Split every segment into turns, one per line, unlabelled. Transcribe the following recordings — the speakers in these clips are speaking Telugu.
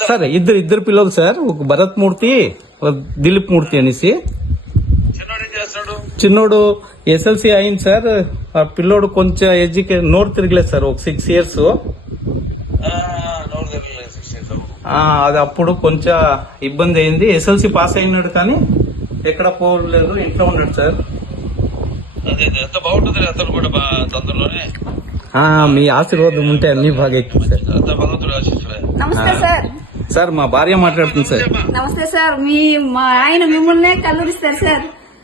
సార్ ఇద్దరు పిల్లలు సార్, ఒక భరత్ మూర్తి, ఒక దిలీప్ మూర్తి అనేసి.
చిన్నోడు ఏం చేస్తాడు?
చిన్నోడు ఎస్ఎల్సి అయింది సార్. ఆ పిల్లోడు కొంచెం నోరు తిరగలేదు సార్, ఒక 6 years.
నోరు తిరగలేదు 6 years.
అది అప్పుడు కొంచెం ఇబ్బంది అయింది. ఎస్ఎల్సి పాస్ అయినాడు కానీ ఎక్కడ పోలేదు, ఇంట్లో ఉన్నాడు సార్.
అదే ఎంత బాగుంటుంది అతను కూడా తొందరలోనే.
మీ ఆశీర్వాదం ఉంటే అన్ని బాగా ఎక్కువ సార్.
అంత భగవంతుడు ఆశిస్తున్నాయి.
నమస్తే సార్.
సార్ మా భార్య మాట్లాడుతుంది సార్.
నమస్తే సార్. మా ఆయన మిమ్మల్ని కల్లూరిస్తారు sir.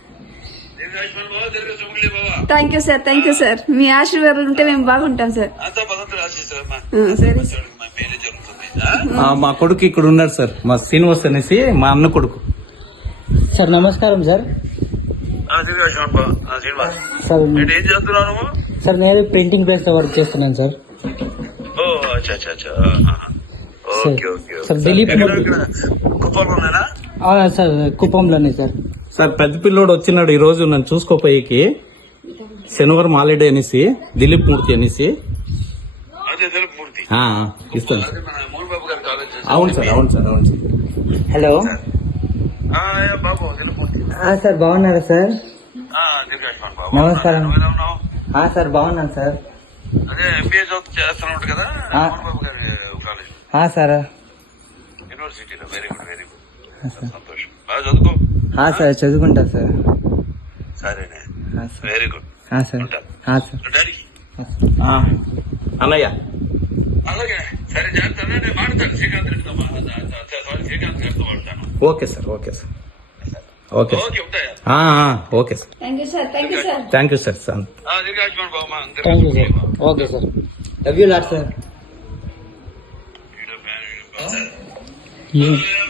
Thank you sir, thank you sir. మీ ఆశీర్వాదాలు ఉంటే మేము బాగుంటాం సార్.
అంత భగవంతుడు ఆశిస్తున్నామా?
సరే
మేలు జరుగుతుంది.
మా కొడుకు ఇక్కడ ఉన్నాడు సార్, మా శ్రీనివాస్ అనేసి, మా అన్న కొడుకు.
సార్ నమస్కారం సార్.
శ్రీనివాస్
సార్
ఏం చేస్తున్నావు నువ్వు?
సార్ నేను ప్రింటింగ్ ప్రెస్ లో వర్క్ చేస్తున్నాను సార్.
ఓ అచ్చా. Okay okay.
Sir Dilip Murthy.
కుప్పంలోనేనా?
సార్ కుప్పంలోనే సార్.
సార్ పెద్ద పిల్లోడు వచ్చినాడు ఈ రోజు నన్ను చూసుకోపోయేకి, శనివారం హాలిడే అనేసి, దిలీప్ మూర్తి అనేసి.
అదే దిలీప్ మూర్తి.
ఇస్తాను
అదే మన మూలబాబు గారి కాలేజ్.
అవును sir.
Hello
Babu Dilip Murthy.
Sir బాగున్నారా సార్?
దిలీప్ బాబు
నమస్కారం.
నువ్వు ఎలా ఉన్నావు?
సార్ బాగున్నాను సార్.
అదే ఎంబీఏ చేస్తున్నాడు కదా మూలబాబు గారి కాలేజ్
సార్.
యూనివర్సిటీలో. వెరీ గుడ్ సంతోషం. బాగా చదువుకో.
సార్ చదువుకుంటా సార్.
సరేనే,
sir.
Very good.
Sir. Sir.
డాడీకి
అన్నయ్య.
అలాగే సరే జాగ్రత్త. నేను మాడతాను శ్రీకాంత్ రెడ్డితో. శ్రీకాంత్ గారితో మాడతాను.
Okay sir. ఓకే
ఓకే ఉంటాయా?
Okay sir.
Thank you sir, thank you sir.
Thank you sir.
దీర్ఘాయుష్మాన్ బాబు.
Thank you sir. Okay sir. Love you lot sir.
Sir